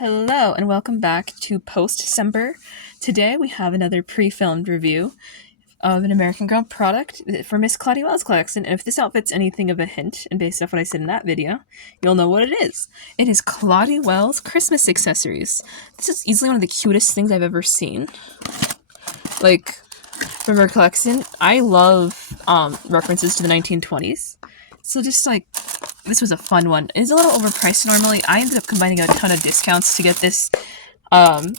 Hello and welcome back to Post-December. Today we have another pre-filmed review of an American Girl product for Miss Claudie Wells collection, and if this outfit's anything of a hint, and based off what I said in that video, you'll know what it is. It is Claudie Wells Christmas accessories. This is easily one of the cutest things I've ever seen. Like, from her collection, I love references to the 1920s. So just like, this was a fun one. It's a little overpriced normally. I ended up combining a ton of discounts to get this, and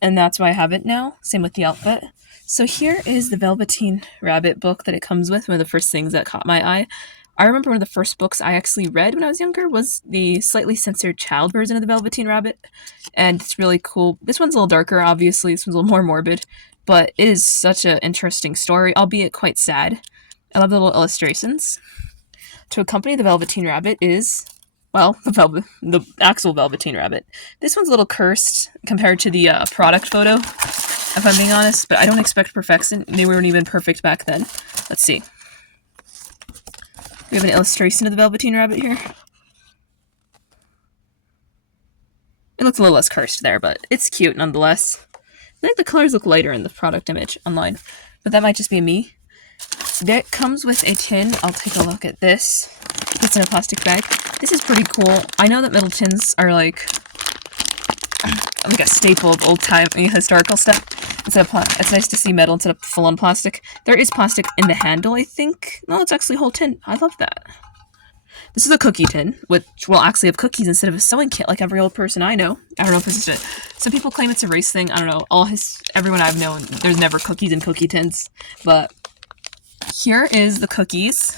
that's why I have it now. Same with the outfit. So here is the Velveteen Rabbit book that it comes with, one of the first things that caught my eye. I remember one of the first books I actually read when I was younger was the slightly censored child version of the Velveteen Rabbit, and it's really cool. This one's a little darker, obviously. This one's a little more morbid, but it is such an interesting story, albeit quite sad. I love the little illustrations. To accompany the Velveteen Rabbit is, well, the actual Velveteen Rabbit. This one's a little cursed compared to the product photo, if I'm being honest, but I don't expect perfection. They weren't even perfect back then. Let's see. We have an illustration of the Velveteen Rabbit here. It looks a little less cursed there, but it's cute nonetheless. I think the colors look lighter in the product image online, but that might just be me. That comes with a tin. I'll take a look at this. It's in a plastic bag. This is pretty cool. I know that metal tins are like a staple of old-time historical stuff. It's nice to see metal instead of full-on plastic. There is plastic in the handle, I think. No, it's actually a whole tin. I love that. This is a cookie tin, which will actually have cookies instead of a sewing kit, like every old person I know. I don't know if this is it. Some people claim it's a race thing. I don't know. Everyone I've known, there's never cookies in cookie tins, but here is the cookies.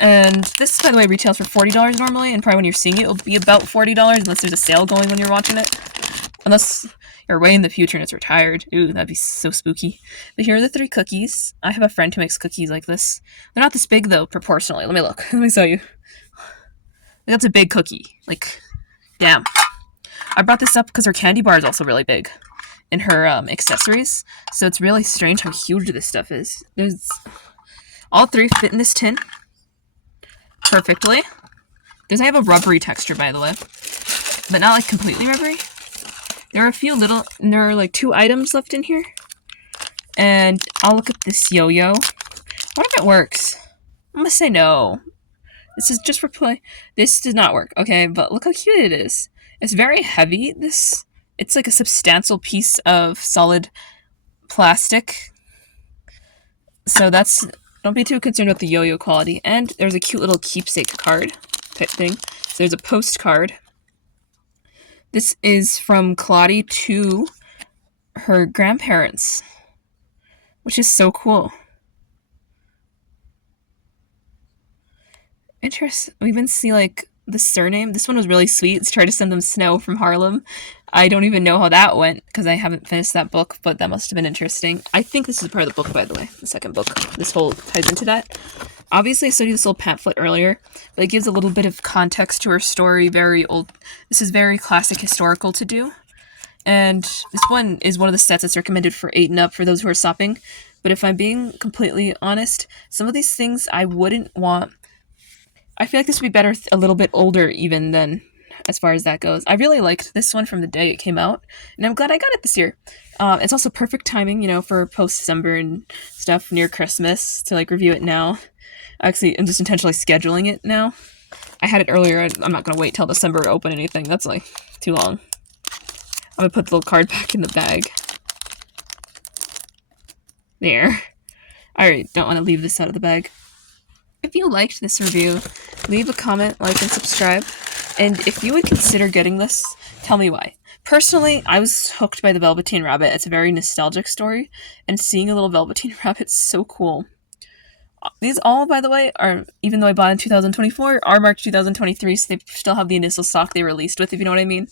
And this, by the way, retails for $40 normally, and probably when you're seeing it, it'll be about $40 unless there's a sale going when you're watching it. Unless you're way in the future and it's retired. Ooh, that'd be so spooky. But here are the 3 cookies. I have a friend who makes cookies like this. They're not this big, though, proportionally. Let me look. Let me show you. That's a big cookie. Like, damn. I brought this up because her candy bar is also really big in her accessories, so it's really strange how huge this stuff is. All 3 fit in this tin perfectly. Does have a rubbery texture, by the way, but not like completely rubbery. There are like 2 items left in here, and I'll look at this yo-yo. What if it works? I'm gonna say no. This is just for play. This did not work, okay, but look how cute it is. It's very heavy. It's like a substantial piece of solid plastic. So don't be too concerned about the yo-yo quality. And there's a cute little keepsake card type thing. So there's a postcard. This is from Claudie to her grandparents, which is so cool. Interesting. We even see like the surname. This one was really sweet. It's tried to send them snow from Harlem. I don't even know how that went because I haven't finished that book, but that must have been interesting. I think this is part of the book, by the way, the second book. This whole ties into that. Obviously, I studied this little pamphlet earlier, but it gives a little bit of context to her story. Very old. This is very classic historical to do. And this one is one of the sets that's recommended for 8 and up for those who are shopping. But if I'm being completely honest, some of these things I wouldn't want. I feel like this would be better a little bit older even than as far as that goes. I really liked this one from the day it came out, and I'm glad I got it this year. It's also perfect timing, for post-December and stuff near Christmas to like review it now. Actually, I'm just intentionally scheduling it now. I had it earlier. I'm not going to wait till December to open anything. That's like too long. I'm going to put the little card back in the bag. There. I don't want to leave this out of the bag. If you liked this review, leave a comment, like, and subscribe. And if you would consider getting this, tell me why. Personally, I was hooked by the Velveteen Rabbit. It's a very nostalgic story, and seeing a little Velveteen Rabbit's so cool. These all, by the way, are, even though I bought in 2024, are marked 2023, so they still have the initial stock they released with, if you know what I mean.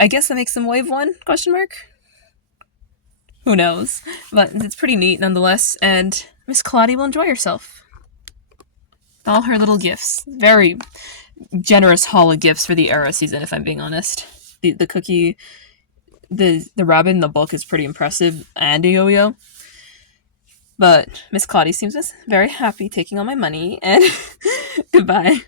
I guess that makes them wave 1, question mark? Who knows? But it's pretty neat nonetheless, and Miss Claudie will enjoy herself. All her little gifts. Very generous haul of gifts for the era season, if I'm being honest. The cookie, the rabbit in the book is pretty impressive, and a yo-yo. But Miss Claudie seems very happy taking all my money, and goodbye.